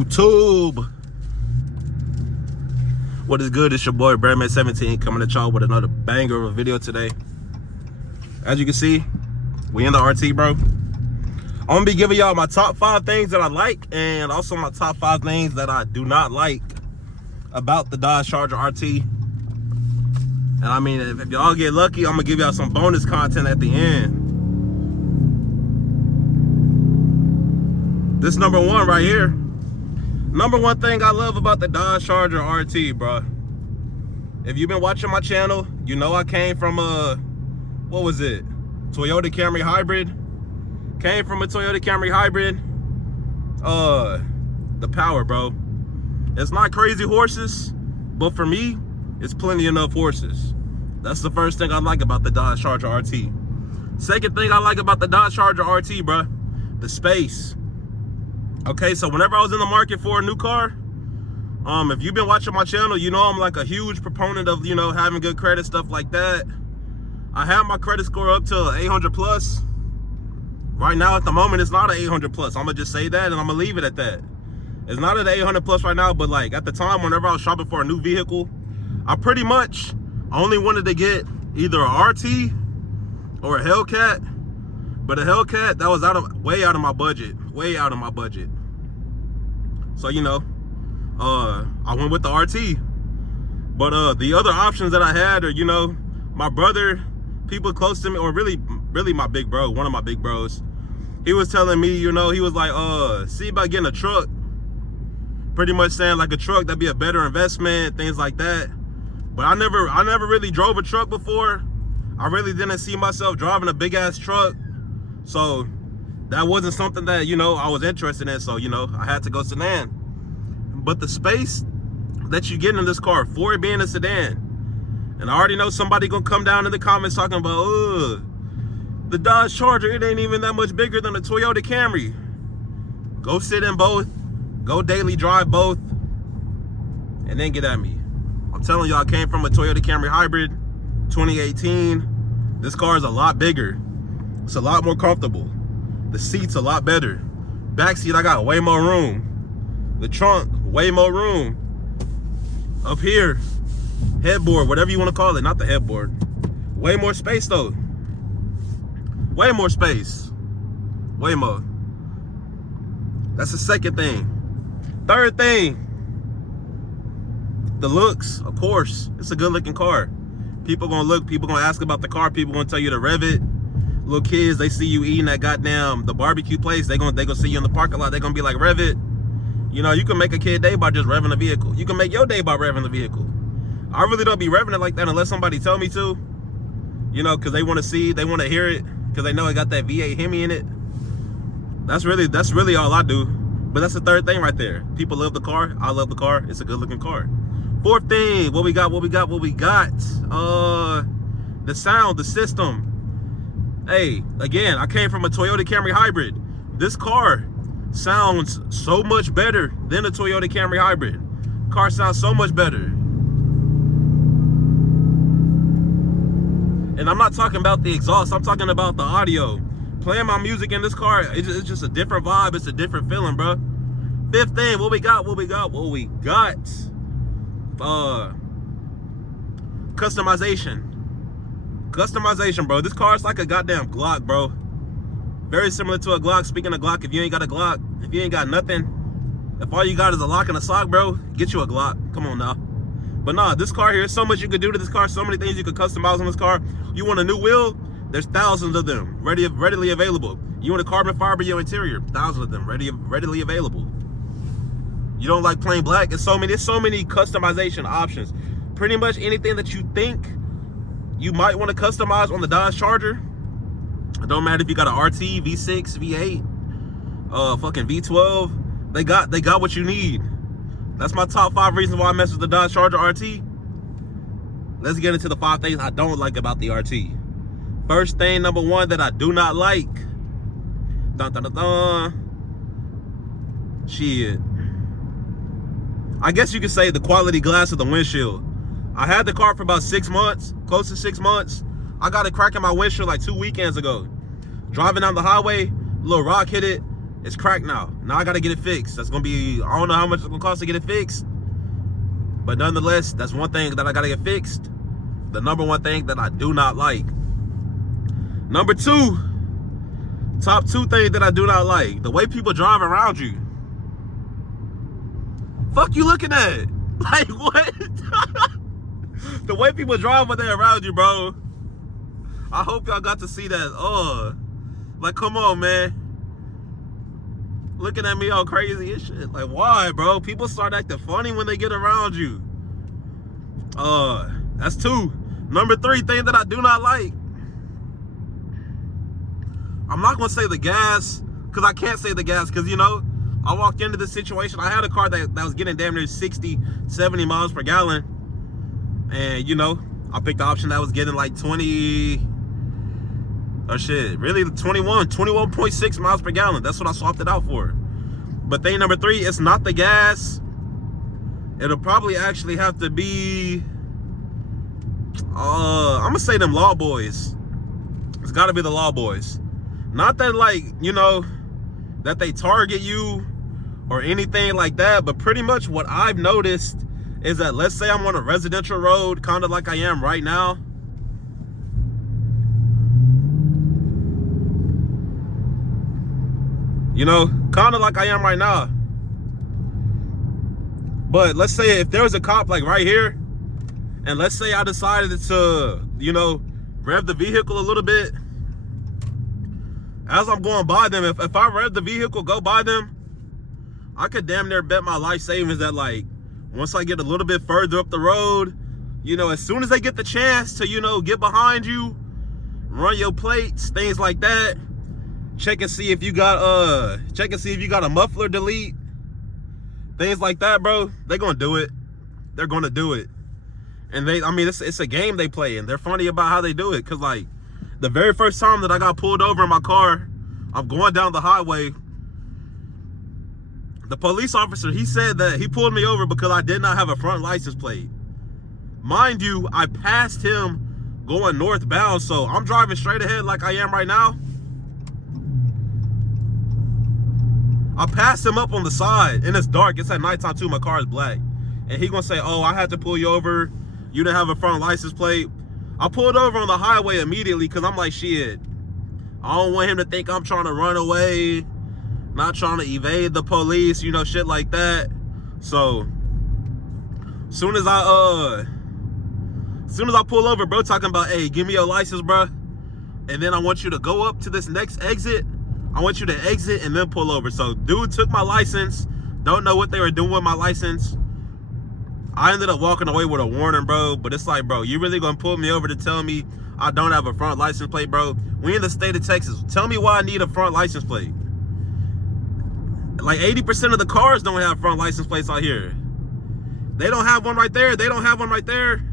YouTube, what is good? It's your boy Brandman17 coming at y'all with another banger of a video today. As you can see, we in the RT, bro. I'm gonna be giving y'all my top 5 things that I like and also my top 5 things that I do not like about the Dodge Charger RT. And I mean, if y'all get lucky, I'm gonna give y'all some bonus content at the end. This number 1 right here. Number 1 thing I love about the Dodge Charger RT, bro. If you've been watching my channel, you know I came from what was it? Toyota Camry Hybrid. Came from a Toyota Camry Hybrid. The power, bro. It's not crazy horses, but for me, it's plenty enough horses. That's the first thing I like about the Dodge Charger RT. Second thing I like about the Dodge Charger RT, bro, the space. Okay, so whenever I was in the market for a new car, if you've been watching my channel, you know I'm like a huge proponent of, you know, having good credit, stuff like that. I have my credit score up to 800 plus. Right now, at the moment, it's not an 800 plus. I'm gonna just say that and I'm gonna leave it at that. It's not at 800 plus right now, but like at the time, whenever I was shopping for a new vehicle, I pretty much only wanted to get either a RT or a Hellcat. But a Hellcat, that was way out of my budget. Way out of my budget. So, you know, I went with the RT. But the other options that I had are, you know, my brother, people close to me, or really my big bro, one of my big bros. He was telling me, you know, he was like, see about getting a truck. Pretty much saying like a truck, that'd be a better investment, things like that. But I never really drove a truck before. I really didn't see myself driving a big ass truck. So that wasn't something that, you know, I was interested in. So, you know, I had to go sedan. But the space that you get in this car for it being a sedan, and I already know somebody gonna come down in the comments talking about, the Dodge Charger, it ain't even that much bigger than a Toyota Camry. Go sit in both, go daily drive both, and then get at me. I'm telling you, I came from a Toyota Camry Hybrid 2018. This car is a lot bigger. It's a lot more comfortable. The seat's a lot better. Back seat, I got way more room. The trunk, way more room. Up here, headboard, whatever you want to call it, not the headboard. Way more space though. Way more space. Way more. That's the second thing. Third thing, the looks, of course. It's a good looking car. People gonna look, people gonna ask about the car, people gonna tell you to rev it. Little kids, they see you eating that goddamn, the barbecue place, they gonna see you in the parking lot, they gonna be like, rev it. You know, you can make a kid day by just revving the vehicle. You can make your day by revving the vehicle. I really don't be revving it like that unless somebody tell me to. You know, because they want to see, they want to hear it, because they know it got that V8 Hemi in it. That's really all I do. But that's the third thing right there. People love the car. I love the car. It's a good looking car. Fourth thing, what we got? The sound, the system. Hey, again, I came from a Toyota Camry Hybrid. This car sounds so much better than a Toyota Camry Hybrid. Car sounds so much better. And I'm not talking about the exhaust, I'm talking about the audio. Playing my music in this car, it's just a different vibe, it's a different feeling, bro. Fifth thing, what we got? Customization. Customization, bro. This car is like a goddamn Glock, bro. Very similar to a Glock. Speaking of Glock, if you ain't got a Glock, if you ain't got nothing, if all you got is a lock and a sock, bro, get you a Glock. Come on now. But nah, this car here, so much you could do to this car, so many things you could customize on this car. You want a new wheel? There's thousands of them readily available. You want a carbon fiber your interior? Thousands of them readily available. You don't like plain black? There's so many customization options. Pretty much anything that you think you might want to customize on the Dodge Charger. It don't matter if you got an RT, V6, V8, fucking V12. They got what you need. That's my top 5 reasons why I mess with the Dodge Charger RT. Let's get into the 5 things I don't like about the RT. First thing, number 1 that I do not like. Shit. I guess you could say the quality glass of the windshield. I had the car for about 6 months, close to 6 months. I got a crack in my windshield like 2 weekends ago. Driving down the highway, a little rock hit it, It's cracked now. Now I gotta get it fixed. That's gonna be, I don't know how much it's gonna cost to get it fixed. But nonetheless, that's one thing that I gotta get fixed. The number one thing that I do not like. Number two, top two thing that I do not like. The way people drive around you. Fuck you looking at? Like what? The way people drive when they're around you, bro. I hope y'all got to see that. Like come on, man. Looking at me all crazy and shit. Like why, bro? People start acting funny when they get around you. That's two. Number three thing that I do not like. I'm not gonna say the gas, because I can't say the gas, because you know, I walked into this situation. I had a car that was getting damn near 60, 70 miles per gallon. And you know, I picked the option that was getting like 20, or shit, really 21.6 miles per gallon. That's what I swapped it out for. But thing number three, it's not the gas. It'll probably actually have to be, I'm gonna say them law boys. It's gotta be the law boys. Not that like, you know, that they target you or anything like that, but pretty much what I've noticed is that, let's say I'm on a residential road, kind of like I am right now. You know, kind of like I am right now. But let's say if there was a cop like right here, and let's say I decided to, you know, rev the vehicle a little bit. As I'm going by them, if I rev the vehicle, go by them, I could damn near bet my life savings that like, once I get a little bit further up the road, you know, as soon as they get the chance to, you know, get behind you, run your plates, things like that, check and see if you got a muffler delete, things like that, bro. They're gonna do it. They're gonna do it. And I mean, it's a game they play, and they're funny about how they do it. Cause like, the very first time that I got pulled over in my car, I'm going down the highway. The police officer, he said that he pulled me over because I did not have a front license plate. Mind you, I passed him going northbound, so I'm driving straight ahead like I am right now. I passed him up on the side, and it's dark. It's at nighttime too. My car is black. And he gonna say, oh, I had to pull you over. You didn't have a front license plate. I pulled over on the highway immediately because I'm like, shit, I don't want him to think I'm trying to run away, not trying to evade the police, you know, shit like that. So, soon as I pull over, bro, talking about, hey, give me your license, bro. And then I want you to go up to this next exit. I want you to exit and then pull over. So, dude took my license. Don't know what they were doing with my license. I ended up walking away with a warning, bro. But it's like, bro, you really gonna pull me over to tell me I don't have a front license plate, bro? We in the state of Texas. Tell me why I need a front license plate. Like 80% of the cars don't have front license plates out here. They don't have one right there. They don't have one right there.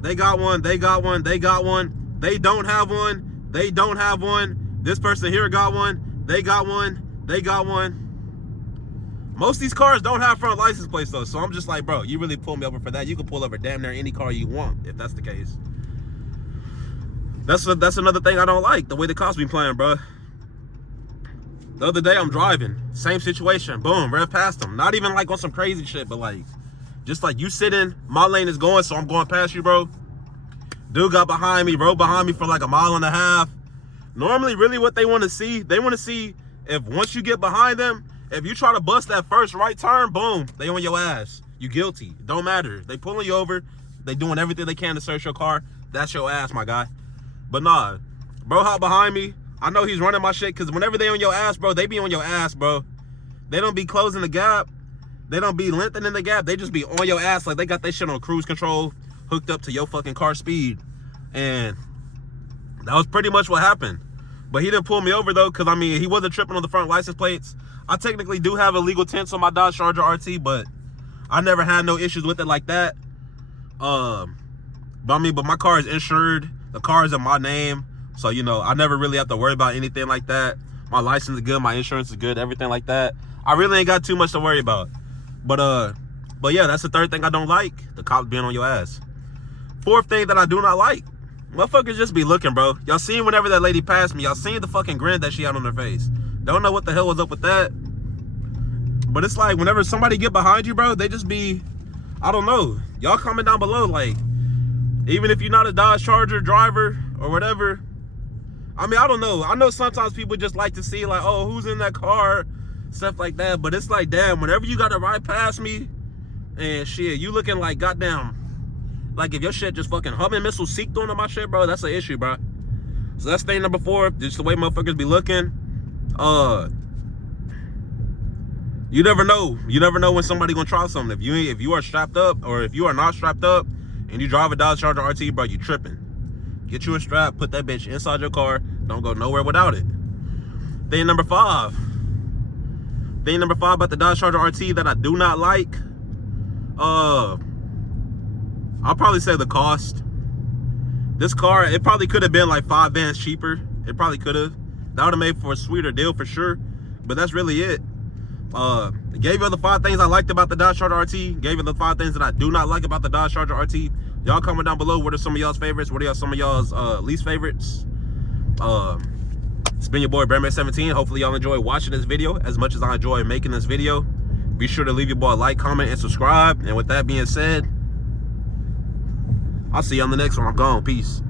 They got one. They got one. They got one. They don't have one. They don't have one. This person here got one. They got one. They got one. Most of these cars don't have front license plates though, so I'm just like, bro, you really pull me over for that? You can pull over damn near any car you want if that's the case. That's another thing I don't like, the way the cops be playing, bro. The other day I'm driving, same situation, boom, rev past them. Not even like on some crazy shit, but like, just like you sitting, my lane is going, so I'm going past you, bro. Dude got behind me, rode behind me for like a mile and a half. Normally, really what they want to see, if once you get behind them, if you try to bust that first right turn, boom, they on your ass. You guilty. Don't matter. They pulling you over. They doing everything they can to search your car. That's your ass, my guy. But nah, bro hop behind me. I know he's running my shit because whenever they on your ass, bro, they be on your ass, bro. They don't be closing the gap. They don't be lengthening the gap. They just be on your ass like they got their shit on cruise control hooked up to your fucking car speed. And that was pretty much what happened. But he didn't pull me over though, because I mean, he wasn't tripping on the front license plates. I technically do have illegal tints on my Dodge Charger RT, but I never had no issues with it like that. But my car is insured. The car is in my name. So, you know, I never really have to worry about anything like that. My license is good. My insurance is good. Everything like that. I really ain't got too much to worry about. But yeah, that's the third thing I don't like. The cops being on your ass. Fourth thing that I do not like. Motherfuckers just be looking, bro. Y'all seen whenever that lady passed me, y'all seen the fucking grin that she had on her face. Don't know what the hell was up with that. But it's like whenever somebody get behind you, bro, they just be, I don't know. Y'all comment down below, like, even if you're not a Dodge Charger driver or whatever. I mean, I don't know. I know sometimes people just like to see like, oh, who's in that car, stuff like that. But it's like, damn, whenever you gotta ride past me and shit, you looking like goddamn, like if your shit just fucking humming missile seeked onto my shit, bro, that's an issue, bro. So that's thing number 4, just the way motherfuckers be looking. You never know. You never know when somebody gonna try something. If you are strapped up, or if you are not strapped up and you drive a Dodge Charger RT, bro, you tripping. Get you a strap, put that bitch inside your car. Don't go nowhere without it. Thing number 5. Thing number 5 about the Dodge Charger RT that I do not like. I'll probably say the cost. This car, it probably could have been like 5 bands cheaper. It probably could have. That would have made for a sweeter deal for sure. But that's really it. Gave you the 5 things I liked about the Dodge Charger RT. Gave you the 5 things that I do not like about the Dodge Charger RT. Y'all comment down below, what are some of y'all's favorites? What are some of y'all's least favorites? It's been your boy Bearman17. Hopefully y'all enjoy watching this video as much as I enjoy making this video. Be sure to leave your boy a like, comment, and subscribe. And with that being said, I'll see you on the next one. I'm gone. Peace.